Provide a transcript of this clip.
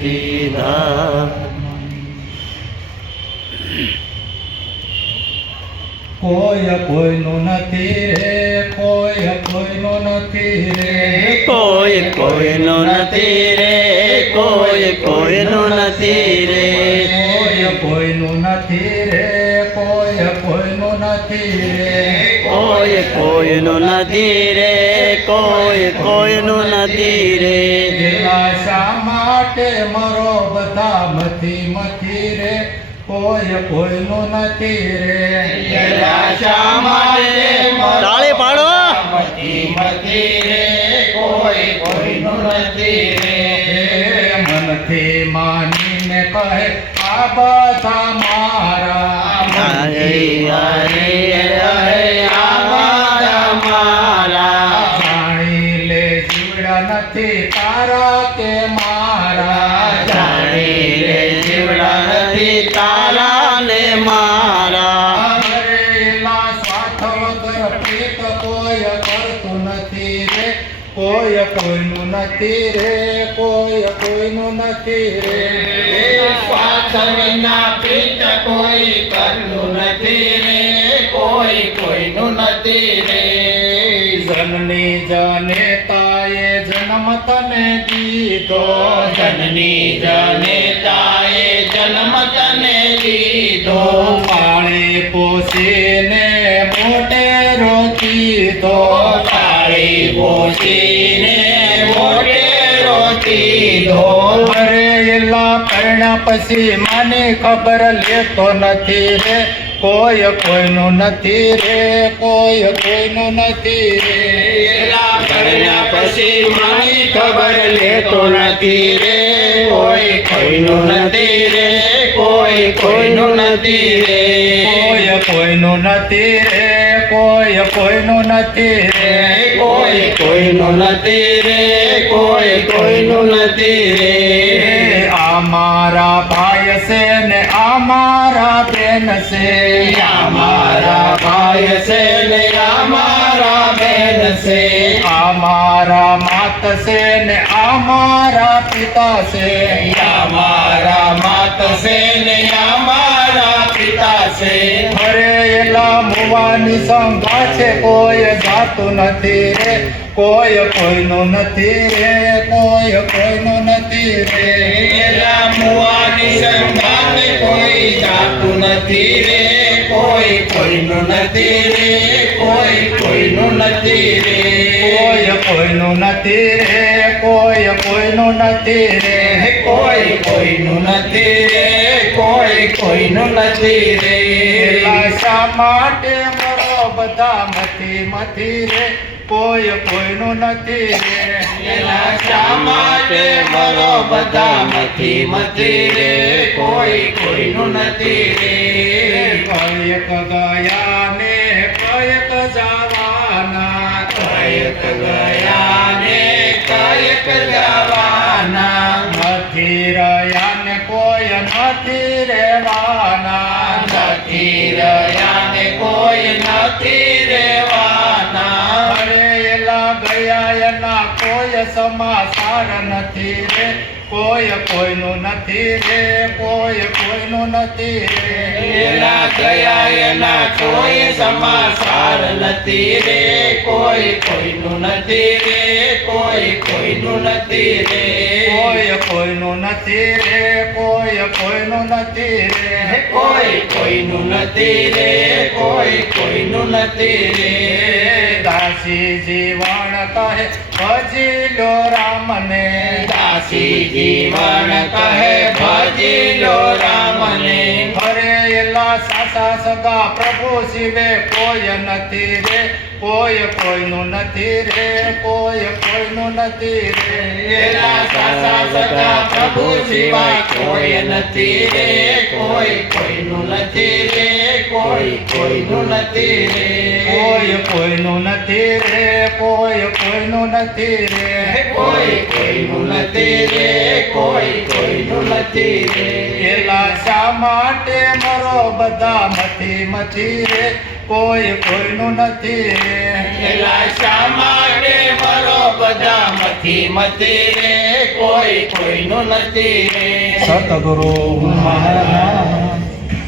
કીધા કોઈ કોઈનું નથી રે કોઈ કોઈનું નથી રે કોઈ કોઈનું નથી રે કોઈ કોઈનું નથી રે કોઈ કોઈનું નથી રે કોઈ કોઈનું નથી રે કોઈ કોઈનું નથી રે કોઈ કોઈનું નથી રે શા માટે મરો બધા મથી મથી રે કોઈ કોઈનું નથી રે શા માટે તાળી પાડો મથી મથી રે કોઈ કોઈનું નથી રે મનથી માનીને કહે આ બધા મારા હરે હરે હરે આવા મારા જાણી લે જીવડા નથી તારા કે મારા જાણી રે જીવડા નથી તારા ને મારા મરેલા સ્વાર્થ વગર પ્રીત કોઈ કરતું નથી રે કોઈ કોઈનું નથી રે કોઈ કોઈનું નથી રે સ્વાર્થ વિના પ્રીત કોઈ કરતું નથી રે કોઈ કોઈનું નથી રે જનની જનેતાએ જન્મ તને દીધો જનની જનેતાએ જન્મ તને લીધો પાણી પોષીને મોટેરો કીધો પાળી પોષીને મોટેરો કીધો મરેલા પરણા પછી મને ખબર લેતો નથી રે કોઈ કોઈનું નથી રે કોઈ કોઈનું નથી રે એલા કર્યા પછી મને ખબર લેતો નથી રે કોઈ કોઈનું નથી રે કોઈ કોઈનું નથી રે કોઈ કોઈનું નથી રે કોઈ કોઈનું નથી રે કોઈ કોઈનું નથી રે કોઈ કોઈનું નથી રે આ મારા ભાઈ છે ને આ મારા બેન છે અમારા ભાઈ છે ને અમારા બેન છે આ મારા માત છે ને આ મારા પિતા છે અમારા માત છે ને અમારા પિતા છે મરેલા મુવાની સંગા છે કોઈ જાતું નથી રે કોઈ કોઈનું નથી રે કોઈ કોઈનું નથી રે એલા મુવાની સંગાતે કોઈ જાતું નથી રે કોઈ કોઈનું નથી રે કોઈ કોઈનું નથી રે કોઈ કોઈનું નથી રે કોઈ કોઈનું નથી રે કોઈ કોઈનું નથી રે કોઈ કોઈનું નથી રે શા માટે મરો બધા મથી મથી રે કોઈ કોઈનું નથી રે એલા શા માટે મરો બધા મથી મથી રે કોઈ કોઈનું નથી રે કયક ગયા ને કયક જવાના કયક ગયા ને કયક જવાના નથી રહ્યા ને કોઈ નથી રહેવાના નથી રહ્યા ને કોઈ નથી રહેવાના મરેલા ગયા એના કોઈ સમાચાર નથી રે કોઈ કોઈનું નથી રે કોઈ કોઈનું નથી રે એલા ગયા એના કોઈ સમાચાર નથી રે કોઈ કોઈનું નથી રે કોઈ કોઈનું નથી રે કોઈ કોઈનું નથી રે કોઈ કોઈનું નથી રે કોઈ કોઈનું નથી રે કોઈ કોઈનું નથી રે દાસી જીવન કહે ભજી લો રામને દાસી જીવન કહે ભજી લો રામને મરેલા સાસા સગા પ્રભુ શિવે કોઈ નથી રે કોઈ કોઈનું નથી રે કોઈ કોઈનું નથી રે એલા સાસા સગા પ્રભુ સિવાય કોઈ નથી રે કોઈ કોઈનું નથી રે કોઈ કોઈનું નથી રે કોઈ કોઈનું નથી રે કોઈ કોઈનું નથી રે કોઈ કોઈનું નથી રે કોઈ કોઈનું નથી રે એલા શા માટે મરો બધા મથી મથી રે કોઈ કોઈનું નથી રે એલા શા માટે મરો બધા મથી મથી રે કોઈ કોઈનું નથી રે સતગુરુ મહારાજ